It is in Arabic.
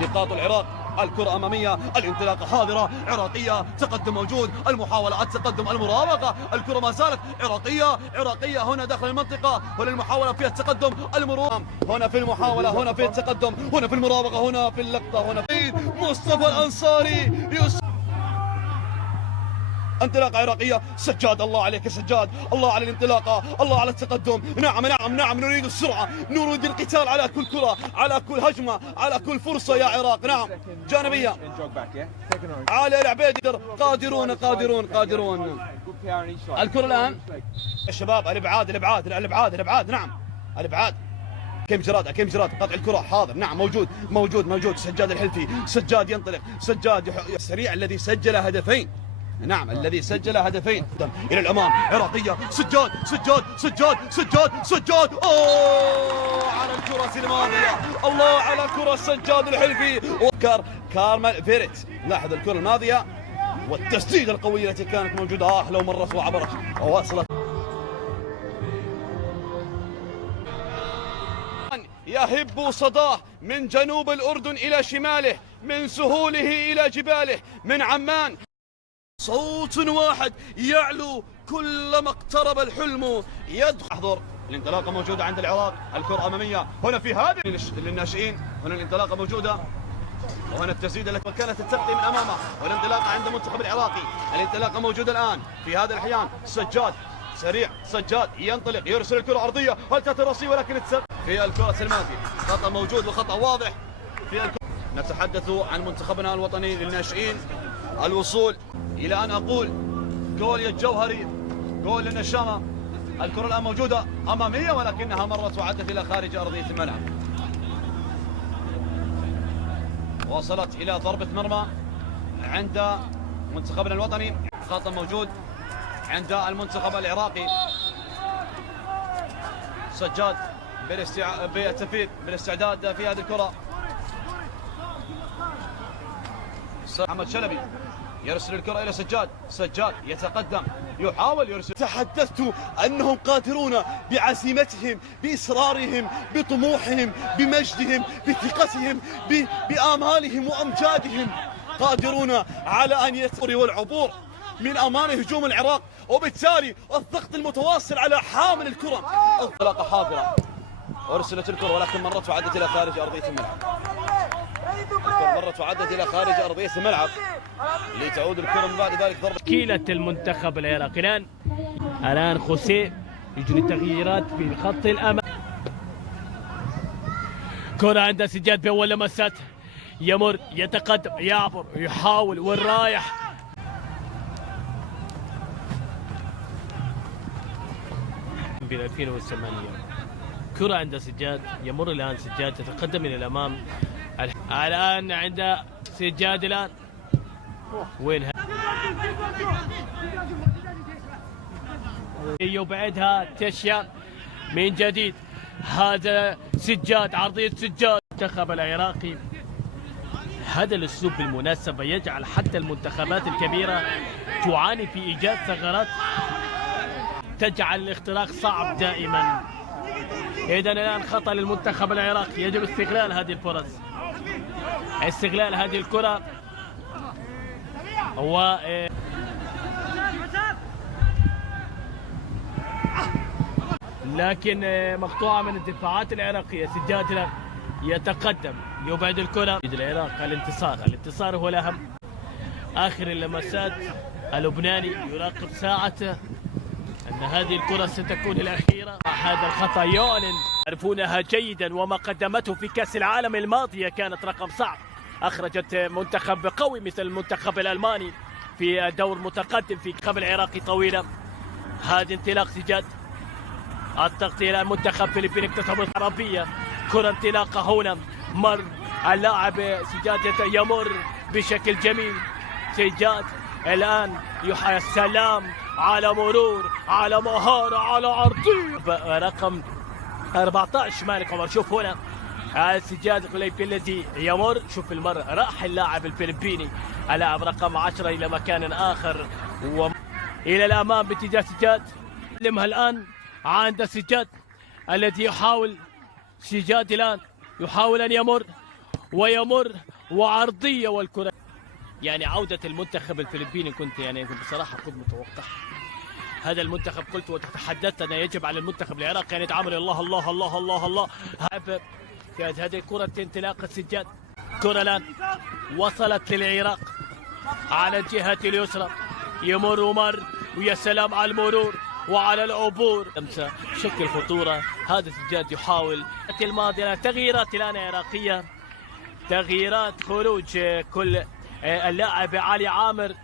نقاط العراق. الكرة أمامية، الانطلاقة حاضرة، عراقية، تقدم موجود، المحاولة التقدم، المراوغة، الكرة ما زالت عراقية هنا داخل المنطقة، هنا المحاولة فيها التقدم، المرور هنا في المحاولة، هنا في التقدم، هنا في المراوغة، هنا في اللقطة، هنا في مصطفى الأنصاري انطلاقة عراقية. سجاد، الله عليك يا سجاد، الله على الانطلاقة، الله على التقدم. نعم نريد السرعة، نريد القتال على كل كرة، على كل هجمة، على كل فرصة يا عراق. نعم جانبية علي العبيدي. قادرون. الكرة الآن الشباب، الابعاد. نعم الابعاد. كيم جراد قطع الكرة حاضر. نعم موجود سجاد الحلفي. سجاد ينطلق، سجاد السريع الذي سجل هدفين. نعم الذي سجل هدفين. إلى الأمام، عراقية. سجاد على الكرة الماضية، الله على كرة سجاد الحلفي. كارمل فيريت. لاحظ الكرة الماضية والتسديدة القوية التي كانت موجودة. لو مرت وعبرت ووصلت. يهب صداه من جنوب الأردن إلى شماله، من سهوله إلى جباله، من عمان. صوت واحد يعلو كلما اقترب الحلم يدخل. احضر الانطلاقة موجودة عند العراق. الكرة أمامية هنا في هذه للناشئين. هنا الانطلاقة موجودة، وهنا التسديدة التي كانت التغطية من أمامه، والانطلاقة عند المنتخب العراقي. الانطلاقة موجودة الآن في هذا الأحيان. سجاد سريع، سجاد ينطلق، يرسل الكرة أرضية، هل تأتي الرأسية ولكن في الكرة الماضية خطأ موجود وخطأ واضح في الكرة. نتحدث عن منتخبنا الوطني للناشئين، الوصول إلى أن أقول جول الجوهري، جول للنشامة. الكرة الآن موجودة أمامية ولكنها مرت وعدت إلى خارج أرضية الملعب. وصلت إلى ضربة مرمى عند منتخبنا الوطني. خطأ موجود عند المنتخب العراقي. سجاد بالتفيد بالاستعداد في هذه الكرة. محمد شلبي يرسل الكرة إلى سجاد يتقدم، يحاول يرسل. تحدثت أنهم قادرون بعزيمتهم، بإصرارهم، بطموحهم، بمجدهم، بثقتهم، بآمالهم وأمجادهم، قادرون على أن يثوروا والعبور من أمام هجوم العراق، وبالتالي الضغط المتواصل على حامل الكرة. انطلاقة حاضرة، أرسلت الكرة ولكن مرت وعدت إلى خارج أرضية الملعب. خارج أرضية الملعب لتعود الكرة من بعد ذلك ضربة. تشكيلة المنتخب العراقي الآن خوسيه يجري تغييرات في خط الأمام. كرة عند سجاد بأول لمسات، يمر، يتقدم، يعبر، يحاول والرايح. في 2008 كرة عند سجاد، يمر الآن سجاد، تتقدم إلى الأمام. الآن عند سجاد الآن وينها يبعدها تشيا من جديد. هذا سجاد، عرضية سجاد. المنتخب العراقي هذا الأسلوب بالمناسبة يجعل حتى المنتخبات الكبيرة تعاني في إيجاد ثغرات تجعل الاختراق صعب دائما. إذن الآن خطأ للمنتخب العراقي، يجب استغلال هذه الفرص، استغلال هذه الكرة. لكن مقطوعة من الدفاعات العراقية. سجاد يتقدم، يبعد الكرة. العراق الانتصار هو الأهم. آخر اللمسات، اللبناني يراقب ساعته أن هذه الكرة ستكون الأخيرة. هذا الخطأ يعلن، يعرفونها جيدا، وما قدمته في كأس العالم الماضية كانت رقم صعب. أخرجت منتخب قوي مثل المنتخب الألماني في دور متقدم في المنتخب العراقي طويلة. هذه انطلاق سجاد، التغطية إلى المنتخب الفلبيني اكتسب العربية. كرة انطلاقة هنا، مر اللاعب سجاد يمر بشكل جميل. سجاد الآن يحيى السلام على مرور، على مهارة، على عرضية. رقم 14 مالك عمر. شوف هنا سجاد الخليفي الذي يمر، شوف المرة راح اللاعب الفلبيني اللاعب رقم 10 إلى مكان آخر إلى الأمام باتجاه سجاد. لمها الآن عند سجاد الذي يحاول، سجاد الآن يحاول أن يمر ويمر وعرضية والكرة. يعني عودة المنتخب الفلبيني كنت بصراحة كنت متوقع هذا المنتخب. قلت وتحدثت أن يجب على المنتخب العراقي أن يتعامل الله الله الله الله الله. في هذه الكرة انطلاق السجاد. كرة الآن وصلت للعراق على الجهة اليسرى، يمر ومر، ويا سلام على المرور وعلى العبور. شكل خطورة. هذا السجاد يحاول الماضي. تغييرات الآن عراقية، تغييرات خروج كل اللاعب علي عامر.